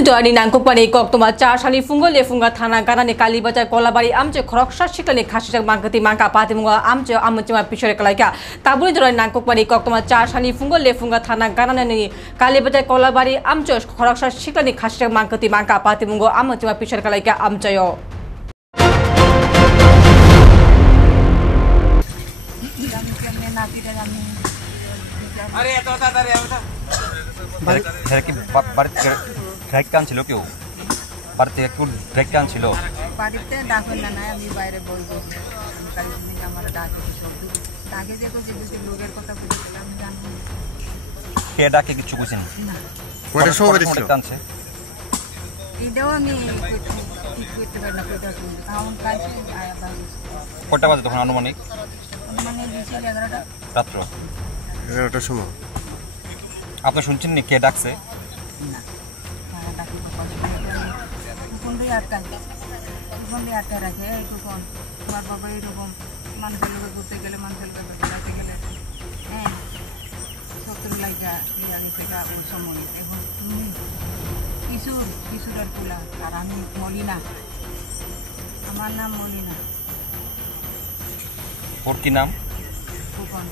তাবুল জয়নি নাংকুকপানি কক্তমা চার সানি ফুঙ্গ লেফুঙ্গা থানা গানানি কালীবাজার কলাবাড়ি আমচে খরকসা শিকলানি খাসিজাক মাংকতি মাংকা পাতিমুঙ্গা আমচে আমচেমা পিছরে কলাইকা তাবুল জয়নি নাংকুকপানি কক্তমা চার সানি ফুঙ্গ লেফুঙ্গা থানা গানানি কালীবাজার কলাবাড়ি আমচে খরকসা শিকলানি খাসিজাক মাংকতি মাংকা পাতিমুঙ্গা আমচেমা পিছরে কলাইকা আমচেয় अरे तो आता रे आता কি বাড়িতে ড্রাইভ কান ছিল কেউ বাড়িতে একটু ড্রাইভ কান ছিল বাড়িতে ডাকুন না আমি বাইরে বলবো কালী আমার ডাকে শব্দ ডাকে যে কিছু লোকের কথা বুঝলাম জানি কে ডাকে কিছু বুঝেন না কয়টা সময় দিছিল কানছে এটাও আমি ঠিক করতে পারি না কোথা থেকে কারণ কালকে আয়া বাড়ি কয়টা বাজে তখন আনুমানিক মানে দিছি 11টা রাত্র 11টার সময় আপনি শুনছেন নি কে ডাকছে না তারা ডাকি কোন দিয়ে আটকা রাখে এইটুকুন তোমার বাবা এইরকম মানুষের লোকে ঘুরতে গেলে মানুষের লোকে বেড়াতে গেলে হ্যাঁ শত্রু লাইগা ইয়ারি থেকে ওর সময় এখন তুমি কিশোরের পোলা আর আমি মলিনা আমার নাম মলিনা ওর কি নাম ফুকন